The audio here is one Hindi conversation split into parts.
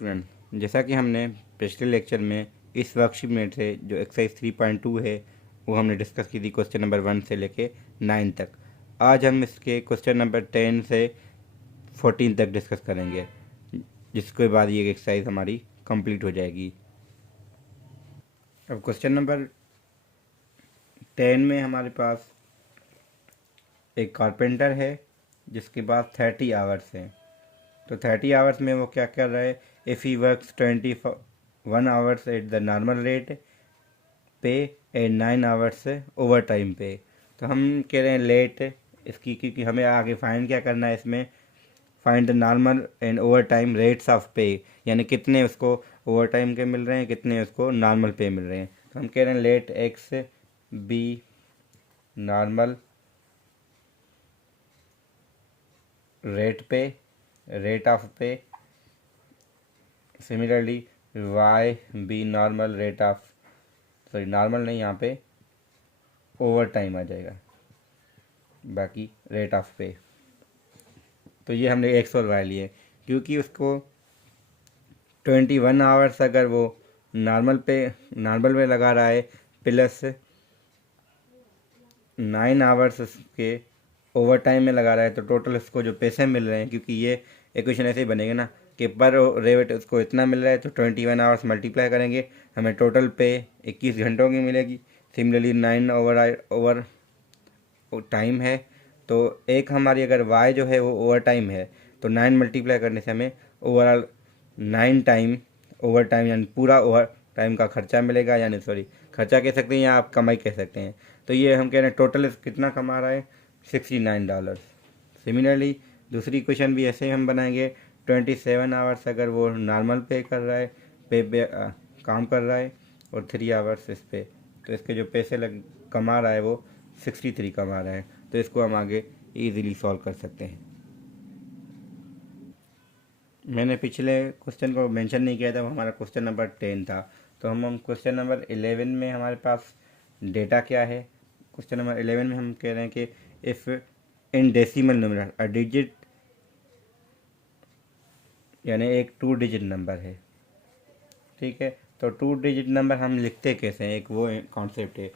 स्टूडेंट, जैसा कि हमने पिछले लेक्चर में इस वर्कशीट में से जो एक्सरसाइज 3.2 है वो हमने डिस्कस की थी क्वेश्चन नंबर 1 से लेके 9 तक। आज हम इसके क्वेश्चन नंबर 10 से 14 तक डिस्कस करेंगे, जिसके बाद ये एक्सरसाइज हमारी कंप्लीट हो जाएगी। अब क्वेश्चन नंबर 10 में हमारे पास एक कारपेंटर है जिसके पास 30 आवर्स हैं। तो 30 आवर्स में वो क्या कर रहा है? If he works 21 hours at the normal rate पे एंड 9 आवर्स ओवर टाइम पे। तो हम कह रहे हैं लेट इसकी, क्योंकि हमें आगे फाइंड क्या करना है इसमें, find the normal and over time rates of पे, यानी कितने उसको ओवर टाइम के मिल रहे हैं, कितने उसको नॉर्मल पे मिल रहे हैं। तो हम कह रहे हैं let X be normal rate pay, rate of pay, similarly Y be normal rate of, sorry normal नहीं, यहाँ पे ओवर टाइम आ जाएगा, बाकी रेट ऑफ पे। तो ये हमने एक्स और वाई लिए क्योंकि उसको 21 आवर्स अगर वो नॉर्मल पे लगा रहा है प्लस 9 आवर्स उसके ओवर टाइम में लगा रहा है, तो टोटल उसको जो पैसे मिल रहे हैं, क्योंकि ये इक्वेशन ऐसे ही बनेगा ना कि पर रेट उसको इतना मिल रहा है, तो 21 आवर्स मल्टीप्लाई करेंगे हमें टोटल पे 21 घंटों की मिलेगी। सिमिलरली 9 ओवर टाइम है, तो एक हमारी अगर वाई जो है वो ओवर टाइम है, तो 9 मल्टीप्लाई करने से हमें ओवरऑल 9 टाइम ओवर टाइम यानी पूरा ओवर टाइम का खर्चा मिलेगा, यानी सॉरी खर्चा कह सकते हैं या आप कमाई कह सकते हैं। तो ये हम कह रहे हैं टोटल कितना कमा रहा है, $69। सिमिलरली दूसरी क्वेश्चन भी ऐसे ही हम बनाएंगे। 27 आवर्स अगर वो नॉर्मल पे कर रहा है, काम कर रहा है, और 3 आवर्स इस पे, तो इसके जो पैसे कमा रहा है वो 63 कमा रहा है। तो इसको हम आगे इजीली सॉल्व कर सकते हैं। मैंने पिछले क्वेश्चन को मेंशन नहीं किया था, वो हमारा क्वेश्चन नंबर 10 था। तो हम क्वेश्चन नंबर 11 में हमारे पास डेटा क्या है। क्वेश्चन नंबर 11 में हम कह रहे हैं कि if in decimal number a digit, यानी एक 2 डिजिट नंबर है, ठीक है। तो 2 डिजिट नंबर हम लिखते कैसे हैं, एक वो कॉन्सेप्ट है।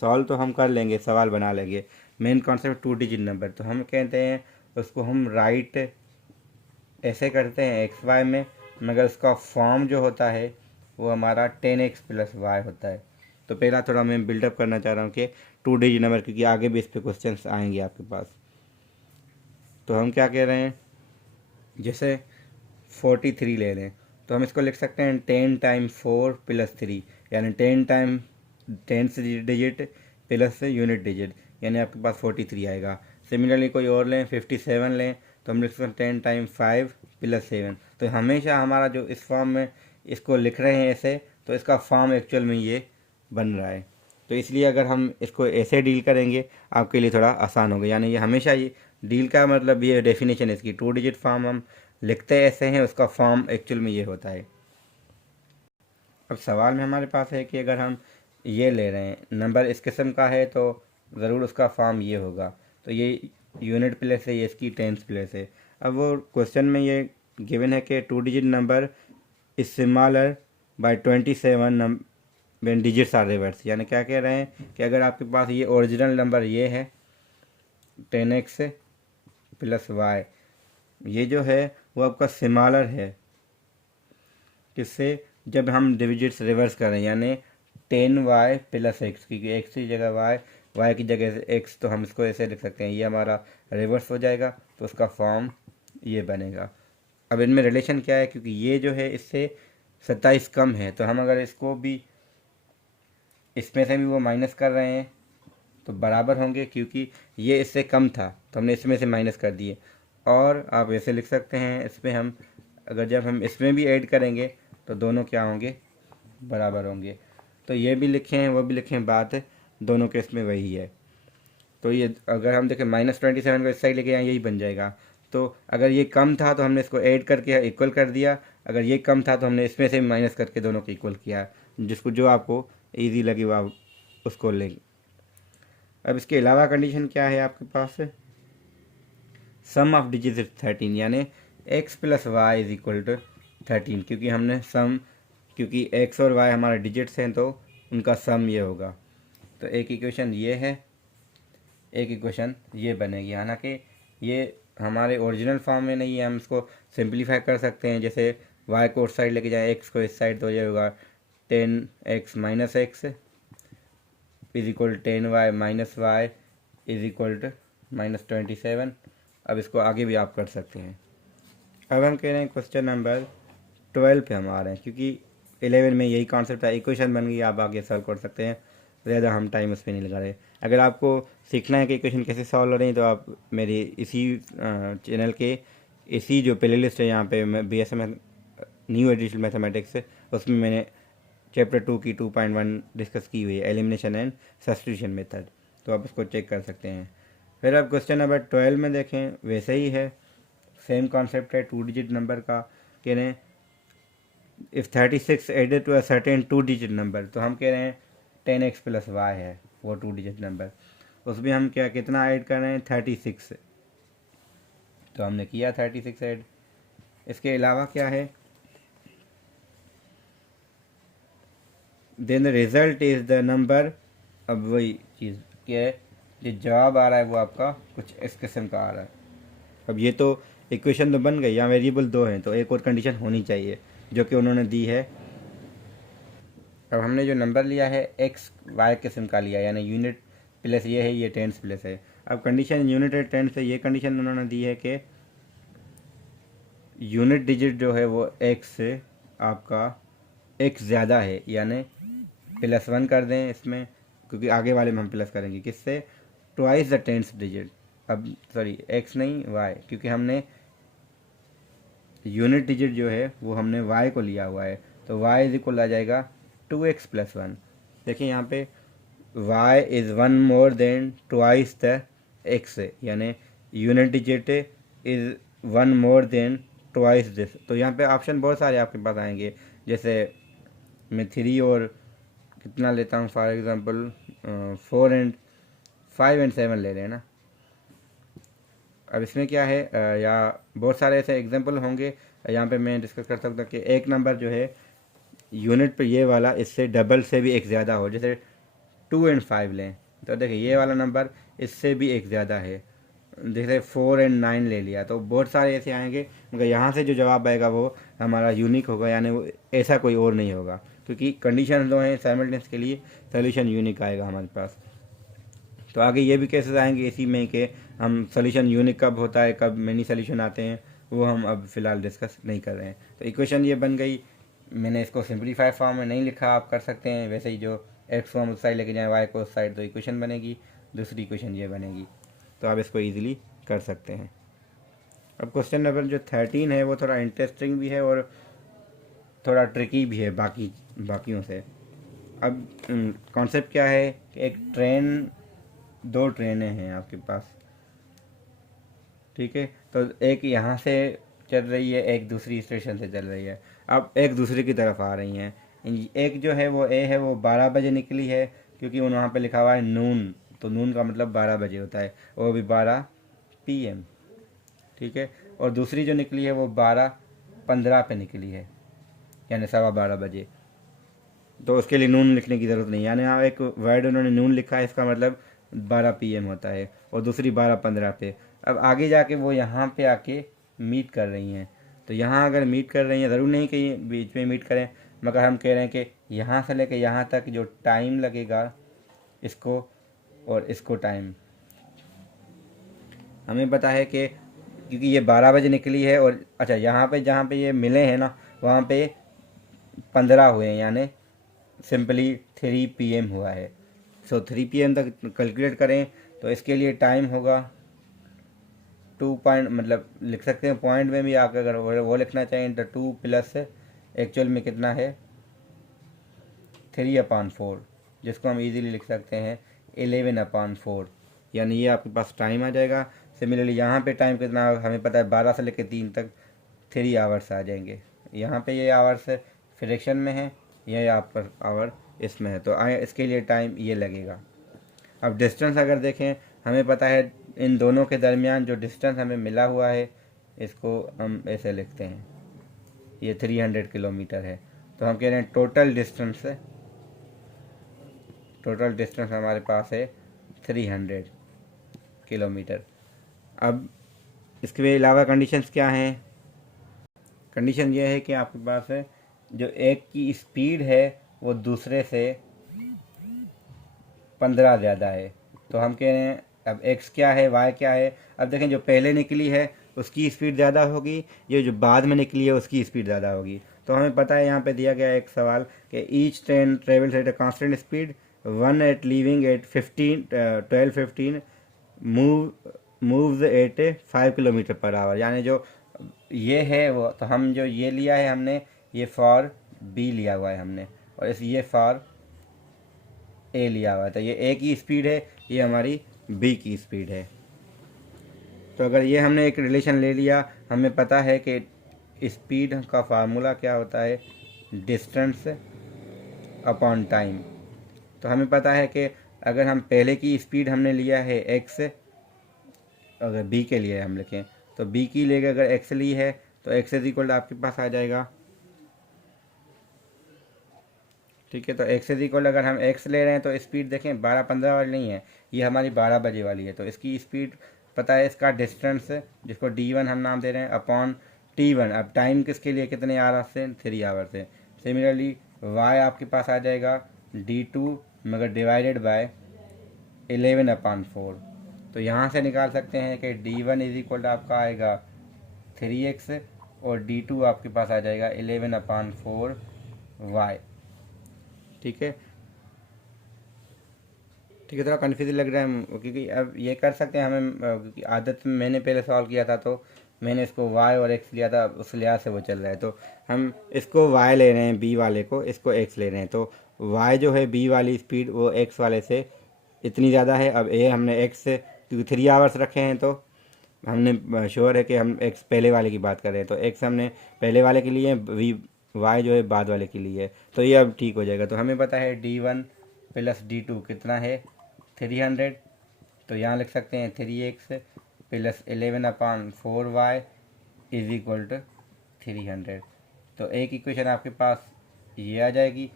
सॉल्व तो हम कर लेंगे, सवाल बना लेंगे, मेन कॉन्सेप्ट 2 डिजिट नंबर। तो हम कहते हैं उसको हम राइट ऐसे करते हैं एक्स वाई में, मगर उसका फॉर्म जो होता है वो हमारा 10x प्लस वाई होता है। तो पहला थोड़ा मैं बिल्डअप करना चाह रहा हूँ कि 2 डिजिट नंबर, क्योंकि आगे भी इस पर क्वेश्चन आएंगे आपके पास। तो हम क्या कह रहे हैं, जैसे 43 ले लें, तो हम इसको लिख सकते हैं 10 टाइम 4 प्लस 3, यानी 10 time 10 digit plus unit digit, यानी आपके पास 43 आएगा। सिमिलरली कोई और लें, 57 लें, तो हम लिख सकते हैं 10 टाइम 5 प्लस 7। तो हमेशा हमारा जो इस फॉर्म में इसको लिख रहे हैं ऐसे, तो इसका फॉर्म एक्चुअल में ये बन रहा है। तो इसलिए अगर हम इसको ऐसे डील करेंगे आपके लिए थोड़ा आसान होगा, यानी ये हमेशा ये डील का मतलब ये डेफिनेशन इसकी 2 डिजिट फॉर्म हम लिखते ऐसे हैं, उसका फॉर्म एक्चुअल में ये होता है। अब सवाल में हमारे पास है कि अगर हम ये ले रहे हैं नंबर इस किस्म का है, तो ज़रूर उसका फॉर्म ये होगा। तो ये यूनिट प्लेस है, ये इसकी टेंस प्लेस है। अब वो क्वेश्चन में ये गिवन है कि 2 digit number is smaller by 27 when digits are reverse, यानी क्या कह रहे हैं कि अगर आपके पास ये ओरिजिनल नंबर ये है 10x प्लस वाई, ये जो है वो आपका स्मॉलर है किससे, जब हम डिजिट्स रिवर्स करें, यानी 10y प्लस एक्स, क्योंकि एक्स की जगह वाई की जगह एक्स, तो हम इसको ऐसे लिख सकते हैं, ये हमारा रिवर्स हो जाएगा, तो उसका फॉर्म ये बनेगा। अब इनमें रिलेशन क्या है, क्योंकि ये जो है इससे 27 कम है, तो हम अगर इसको भी इसमें से भी वो माइनस कर रहे हैं तो बराबर होंगे, क्योंकि ये इससे कम था तो हमने इसमें से माइनस कर दिए। और आप ऐसे लिख सकते हैं, इसमें हम अगर जब हम इसमें भी ऐड करेंगे तो दोनों क्या होंगे, बराबर होंगे। तो ये भी लिखें हैं वो भी लिखें, बात दोनों केस में वही है। तो ये अगर हम देखें -27 को इस साइड लेके आए, यही बन जाएगा। तो अगर ये कम था तो हमने इसको ऐड करके इक्वल कर दिया, अगर ये कम था तो हमने इसमें से माइनस करके दोनों को इक्वल किया, जिसको जो आपको ईजी लगे वो आप उसको लें। अब इसके अलावा कंडीशन क्या है आपके पास, सम ऑफ डिजिट 13, यानी x plus Y is equal to 13, क्योंकि हमने सम, क्योंकि x और y हमारे डिजिट्स हैं तो उनका सम ये होगा। तो एक इक्वेशन ये है, एक इक्वेशन ये बनेगी। हालांकि ये हमारे ओरिजिनल फॉर्म में नहीं है, हम इसको सिंप्लीफाई कर सकते हैं। जैसे y को उस साइड लेके जाए, x को इस साइड, तो ये होगा 10x minus X is equal 10y minus Y is equal to -27। अब इसको आगे भी आप कर सकते हैं। अब हम कह रहे हैं क्वेश्चन नंबर 12 पे हम आ रहे हैं, क्योंकि 11 में यही कॉन्सेप्ट है, इक्वेशन बन गई, आप आगे सॉल्व कर सकते हैं, ज़्यादा हम टाइम उस पर नहीं लगा रहे। अगर आपको सीखना है कि इक्वेशन कैसे सॉल्व हो रही है तो आप मेरी इसी चैनल के इसी जो प्ले लिस्ट है यहाँ पे BSM न्यू एडिशन मैथमेटिक्स, उसमें मैंने चैप्टर 2 की 2.1 डिस्कस की हुई है, एलिमिनेशन एंड सब्स्टिट्यूशन मेथड, तो आप उसको चेक कर सकते हैं। फिर आप क्वेश्चन नंबर 12 में देखें, वैसे ही है, सेम कॉन्सेप्ट है, 2 डिजिट नंबर का। कह रहे हैं if 36 added to a certain 2 digit number, तो हम कह रहे हैं 10x प्लस वाई है वो 2 डिजिट नंबर, उसमें हम क्या कितना ऐड कर रहे हैं 36, तो हमने किया 36 ऐड। इसके अलावा क्या है, then the result is the number. अब वही चीज़ क्या है, जो जवाब आ रहा है वो आपका कुछ इस किस्म का आ रहा है। अब ये तो इक्वेशन तो बन गई, यहाँ वेरिएबल 2 हैं, तो एक और कंडीशन होनी चाहिए जो कि उन्होंने दी है। अब हमने जो नंबर लिया है एक्स वाई किस्म का लिया, यानी यूनिट प्लस ये है, ये टेंस प्लस है। अब कंडीशन यूनिट और टेंस से ये कंडीशन उन्होंने दी है कि यूनिट डिजिट जो है वो एक्स से आपका एक्स ज़्यादा है, यानी +1 कर दें इसमें, क्योंकि आगे वाले में हम प्लस करेंगे किससे, ट्वाइस द टेंस डिजिट। अब सॉरी एक्स नहीं वाई, क्योंकि हमने यूनिट डिजिट जो है वो हमने y को लिया हुआ है, तो y इज इक्वल आ जाएगा 2x + 1। देखिए यहाँ पे y is 1 more than twice the x, यानी unit digit is 1 more than twice this. तो यहाँ पे ऑप्शन बहुत सारे आपके पास आएंगे, जैसे मैं 3 और कितना लेता हूँ, फॉर एग्ज़ाम्पल 4 एंड 5 एंड 7 ले रहे हैं ना। अब इसमें क्या है, या बहुत सारे ऐसे एग्जांपल होंगे, यहाँ पे मैं डिस्कस कर सकता हूँ कि एक नंबर जो है यूनिट पे ये वाला इससे डबल से भी एक ज़्यादा हो, जैसे 2 एंड 5 लें, तो देखिए ये वाला नंबर इससे भी एक ज़्यादा है, जैसे 4 एंड 9 ले लिया, तो बहुत सारे ऐसे आएंगे, मगर यहाँ से जो जवाब आएगा वो हमारा यूनिक होगा, यानी वो ऐसा कोई और नहीं होगा, क्योंकि कंडीशन जो है साइमल्टेनियस के लिए सोल्यूशन यूनिक आएगा हमारे पास। तो आगे ये भी केसेस आएंगे इसी में कि हम सोल्यूशन यूनिक कब होता है, कब मेनी सोल्यूशन आते हैं, वो हम अब फ़िलहाल डिस्कस नहीं कर रहे हैं। तो इक्वेशन ये बन गई, मैंने इसको सिंप्लीफाइड फॉर्म में नहीं लिखा, आप कर सकते हैं वैसे ही, जो एक्स को हम उस साइड लेके जाएँ वाई को उस साइड, तो इक्वेशन बनेगी, दूसरी इक्वेशन ये बनेगी, तो आप इसको ईजिली कर सकते हैं। अब क्वेश्चन नंबर जो 13 है वो थोड़ा इंटरेस्टिंग भी है और थोड़ा ट्रिकी भी है बाकियों से। अब कॉन्सेप्ट क्या है कि एक ट्रेन, 2 ट्रेनें हैं आपके पास, ठीक है, तो एक यहाँ से चल रही है, एक दूसरी स्टेशन से चल रही है, अब एक दूसरे की तरफ आ रही हैं। एक जो है वो ए है, वो 12 बजे निकली है, क्योंकि वहाँ पे लिखा हुआ है नून, तो नून का मतलब 12 बजे होता है, वो भी 12 PM, ठीक है। और दूसरी जो निकली है वो 12:15 पे निकली है, यानी 12:15 बजे, तो उसके लिए नून लिखने की ज़रूरत नहीं है, यानी यहाँ एक वर्ड उन्होंने नून लिखा है, इसका मतलब 12 PM होता है, और दूसरी 12:15 पे। अब आगे जाके वो यहाँ पे आके मीट कर रही हैं, तो यहाँ अगर मीट कर रही हैं, ज़रूर नहीं कि बीच में मीट करें, मगर हम कह रहे हैं कि यहाँ से लेके यहाँ तक जो टाइम लगेगा इसको और इसको टाइम, हमें पता है कि क्योंकि ये 12 बजे निकली है, और अच्छा यहाँ पे जहाँ पे ये मिले हैं ना, वहाँ पे 15 हुए हैं, यानी सिंपली 3 PM हुआ है। सो 3 PM तक कैलकुलेट करें, तो इसके लिए टाइम होगा 2 पॉइंट, मतलब लिख सकते हैं पॉइंट में भी, आप अगर वो लिखना चाहें तो 2 प्लस एक्चुअल में कितना है 3/4, जिसको हम इजीली लिख सकते हैं 11/4, यानी ये आपके पास टाइम आ जाएगा। सिमिलरली यहाँ पे टाइम कितना, हमें पता है 12 से लेकर 3 तक 3 आवर्स आ जाएंगे। यहाँ पे ये आवर्स फ्रैक्शन में है, ये यहाँ पर आवर इसमें है, तो इसके लिए टाइम ये लगेगा। अब डिस्टेंस अगर देखें, हमें पता है इन दोनों के दरमियान जो डिस्टेंस हमें मिला हुआ है, इसको हम ऐसे लिखते हैं, ये 300 किलोमीटर है। तो हम कह रहे हैं टोटल डिस्टेंस हमारे पास है 300 किलोमीटर। अब इसके अलावा कंडीशंस क्या हैं? कंडीशन ये है कि आपके पास है जो एक की स्पीड है वो दूसरे से 15 ज़्यादा है। तो हम कह रहे हैं अब x क्या है, y क्या है। अब देखें जो पहले निकली है उसकी स्पीड ज़्यादा होगी, ये जो बाद में निकली है उसकी स्पीड ज़्यादा होगी। तो हमें पता है यहाँ पे दिया गया है एक सवाल कि each train travels at a constant speed, one at leaving at 12-15 moves at 5 kilometre per hour. यानी जो ये है वो, तो हम जो ये लिया है हमने, ये फॉर बी लिया हुआ है हमने, और इस ये फॉर ए लिया हुआ है। तो ये ए की स्पीड है, ये हमारी बी की स्पीड है। तो अगर ये हमने एक रिलेशन ले लिया, हमें पता है कि स्पीड का फार्मूला क्या होता है, डिस्टेंस अपॉन टाइम। तो हमें पता है कि अगर हम पहले की स्पीड हमने लिया है एक्स, अगर बी के लिए हम लिखें तो बी की लेकर अगर एक्स ली है तो एक्स इज इक्वल आपके पास आ जाएगा। ठीक है, तो एक्स इज इक्वल अगर हम एक्स ले रहे हैं तो स्पीड देखें 12-15 वाली नहीं है, ये हमारी 12 बजे वाली है। तो इसकी स्पीड पता है, इसका डिस्टेंस जिसको D1 हम नाम दे रहे हैं अपॉन T1। अब टाइम किसके लिए, कितने आवर से, 3 आवर से। सिमिलरली y आपके पास आ जाएगा D2 मगर डिवाइडेड बाय 11/4। तो यहाँ से निकाल सकते हैं कि D1 इज इक्वल आपका आएगा 3x और D2 आपके पास आ जाएगा 11/4y। ठीक है, ठीक है, थोड़ा कन्फ्यूज लग रहा है क्योंकि अब ये कर सकते हैं हमें, क्योंकि आदत में मैंने पहले सॉल्व किया था तो मैंने इसको y और x लिया था, उस लिहाज से वो चल रहा है। तो हम इसको y ले रहे हैं, b वाले को, इसको x ले रहे हैं। तो y जो है b वाली स्पीड वो x वाले से इतनी ज़्यादा है। अब a हमने x से, क्योंकि 3 आवर्स रखे हैं तो हमने श्योर है कि हम x पहले वाले की बात कर रहे हैं, तो x हमने पहले वाले के लिए, y जो है बाद वाले के लिए। तो ये अब ठीक हो जाएगा। तो हमें पता है D1 प्लस D2 कितना है, 300। तो यहाँ लिख सकते हैं 3x plus 11/4y is equal to 300। तो एक इक्वेशन आपके पास ये आ जाएगी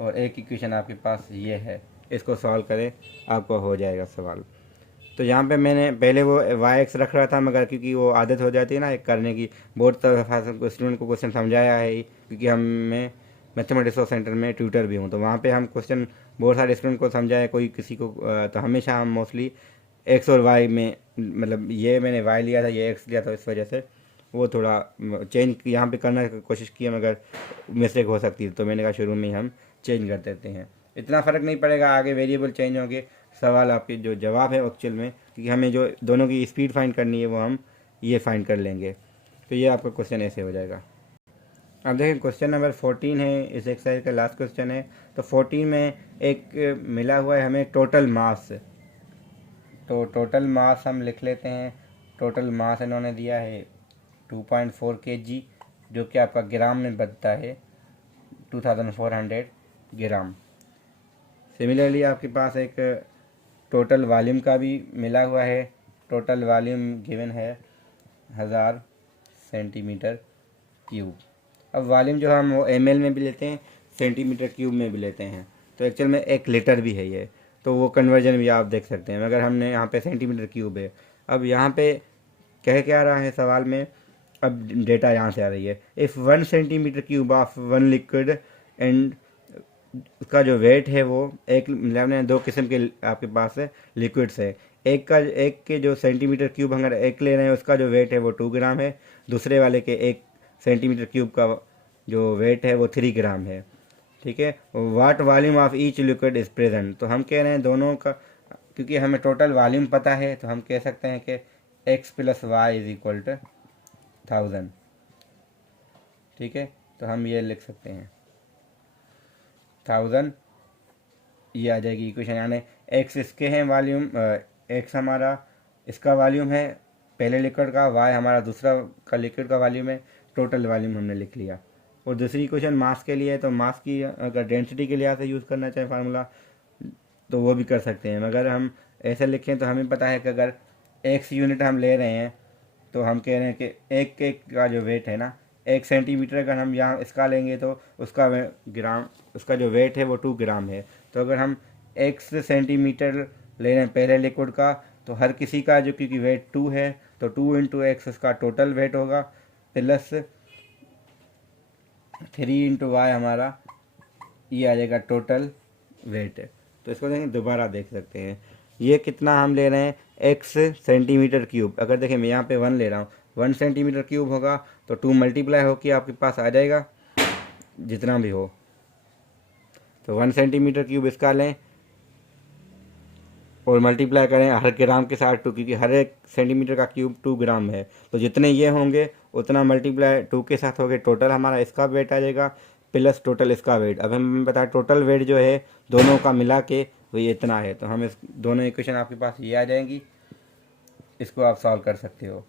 और एक इक्वेशन आपके पास ये है। इसको सॉल्व करें, आपको हो जाएगा सवाल। तो यहाँ पे मैंने पहले वो y(x) रख रहा था, मगर क्योंकि वो आदत हो जाती है ना एक करने की, बहुत दफ़ा स्टूडेंट को क्वेश्चन समझाया है ही, क्योंकि मैं मैथमेटिक्स सेंटर में ट्यूटर भी हूँ। तो वहाँ पे हम क्वेश्चन बहुत सारे स्टूडेंट को समझाए, कोई किसी को, तो हमेशा हम मोस्टली x और y में, मतलब ये मैंने y लिया था, ये x लिया था, इस वजह से वो थोड़ा चेंज यहाँ पे करने की कोशिश की, मगर मिस्टेक हो सकती है। तो मैंने कहा शुरू में ही हम चेंज कर देते हैं, इतना फ़र्क नहीं पड़ेगा, आगे वेरिएबल चेंज होंगे। सवाल आपके जो जवाब है एक्चुअल में, क्योंकि हमें जो दोनों की स्पीड फाइंड करनी है वो हम ये फाइंड कर लेंगे। तो ये आपका क्वेश्चन ऐसे हो जाएगा। अब देखिए क्वेश्चन नंबर 14 है, इस एक्सरसाइज का लास्ट क्वेश्चन है। तो 14 में एक मिला हुआ है हमें टोटल मास। तो टोटल मास हम लिख लेते हैं। टोटल मास इन्होंने दिया है 2.4 kg, जो कि आपका ग्राम में बनता है 2400 ग्राम। सिमिलरली आपके पास एक टोटल वॉल्यूम का भी मिला हुआ है। टोटल वॉल्यूम गिवन है 1000 सेंटीमीटर क्यूब। अब वॉल्यूम जो हम वो ml में भी लेते हैं, सेंटीमीटर क्यूब में भी लेते हैं। तो एक्चुअल में 1 लीटर भी है ये, तो वो कन्वर्जन भी आप देख सकते हैं, मगर हमने यहाँ पे सेंटीमीटर क्यूब है। अब यहाँ पे कह क्या रहा है सवाल में, अब डेटा यहाँ से आ रही है, if 1 centimetre cube of 1 liquid and उसका जो वेट है वो एक, मतलब दो किस्म के आपके पास है लिक्विड्स है। एक के जो सेंटीमीटर क्यूब अगर एक ले रहे हैं उसका जो वेट है वो 2 ग्राम है, दूसरे वाले के 1 सेंटीमीटर क्यूब का जो वेट है वो 3 ग्राम है। ठीक है, what volume of each liquid is present. तो हम कह रहे हैं दोनों का, क्योंकि हमें टोटल वॉल्यूम पता है तो हम कह सकते हैं कि x plus Y is equal to 1000। ठीक है, तो हम ये लिख सकते हैं 1000, ये आ जाएगी इक्वेशन। यानी x इसके हैं वॉल्यूम, x हमारा इसका वॉल्यूम है पहले लिक्विड का, y हमारा दूसरा का लिक्विड का वॉल्यूम है। टोटल वॉल्यूम हमने लिख लिया। और दूसरी इक्वेशन मास के लिए है, तो मास की अगर डेंसिटी के लिहाज से यूज़ करना चाहें फार्मूला तो वो भी कर सकते हैं, मगर हम ऐसे लिखें तो हमें पता है कि अगर x यूनिट हम ले रहे हैं तो हम कह रहे हैं कि एक का जो वेट है ना, 1 सेंटीमीटर अगर हम यहाँ इसका लेंगे तो उसका ग्राम, उसका जो वेट है वो 2 ग्राम है। तो अगर हम x सेंटीमीटर ले रहे हैं पहले लिक्विड का, तो हर किसी का जो, क्योंकि वेट 2 है तो 2 इंटू एक्स उसका टोटल वेट होगा, प्लस 3 इंटू वाई हमारा ये आ जाएगा टोटल वेट। तो इसको देखें, दोबारा देख सकते हैं ये कितना हम ले रहे हैं, x सेंटीमीटर क्यूब। अगर देखें मैं यहाँ पे 1 ले रहा हूँ, 1 सेंटीमीटर क्यूब होगा तो 2 मल्टीप्लाई हो के आपके पास आ जाएगा जितना भी हो। तो 1 सेंटीमीटर क्यूब इसका लें और मल्टीप्लाई करें हर ग्राम के साथ 2, क्योंकि हर एक सेंटीमीटर का क्यूब 2 ग्राम है। तो जितने ये होंगे उतना मल्टीप्लाई 2 के साथ हो गए, टोटल हमारा इसका वेट आ जाएगा प्लस टोटल इसका वेट। अब हमें बता टोटल वेट जो है दोनों का मिला के वही इतना है। तो हम इस दोनों इक्वेशन आपके पास ये आ जाएंगी, इसको आप सॉल्व कर सकते हो।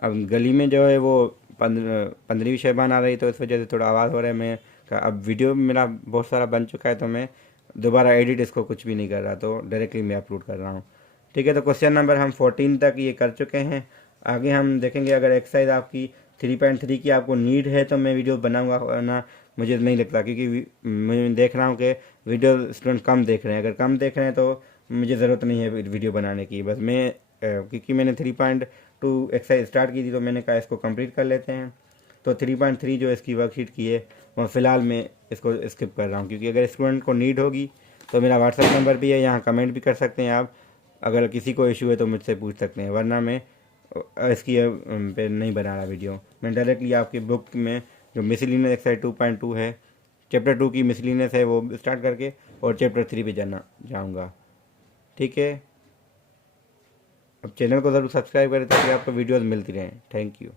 अब गली में जो है वो 15वीं शहबान आ रही, तो इस वजह से थोड़ा आवाज़ हो रहा है। मैं अब वीडियो मेरा बहुत सारा बन चुका है तो मैं दोबारा एडिट इसको कुछ भी नहीं कर रहा, तो डायरेक्टली मैं अपलोड कर रहा हूँ। ठीक है, तो क्वेश्चन नंबर हम 14 तक ये कर चुके हैं। आगे हम देखेंगे अगर एक्सरसाइज आपकी 3.3 की आपको नीड है तो मैं वीडियो बनाऊंगा, वरना मुझे नहीं लगता, क्योंकि मैं देख रहा हूँ कि वीडियो स्टूडेंट कम देख रहे हैं। अगर कम देख रहे हैं तो मुझे ज़रूरत नहीं है वीडियो बनाने की। बस मैं क्योंकि मैंने 3.2 एक्सरसाइज स्टार्ट की थी तो मैंने कहा इसको कंप्लीट कर लेते हैं। तो 3.3 जो इसकी वर्कशीट की है वो फ़िलहाल मैं इसको स्किप कर रहा हूँ, क्योंकि अगर स्टूडेंट को नीड होगी तो मेरा व्हाट्सएप नंबर भी है, यहाँ कमेंट भी कर सकते हैं आप। अगर किसी को इशू है तो मुझसे पूछ सकते हैं, वरना मैं इसकी पे नहीं बना रहा वीडियो। मैं डायरेक्टली आपकी बुक में जो मिसलिनियस एक्सरसाइज 2.2 है, चैप्टर 2 की मिसलिनियस है वो स्टार्ट करके और चैप्टर 3 पे जाऊँगा। ठीक है, अब चैनल को ज़रूर सब्सक्राइब करें ताकि आपको वीडियोज़ मिलती रहें। Thank you.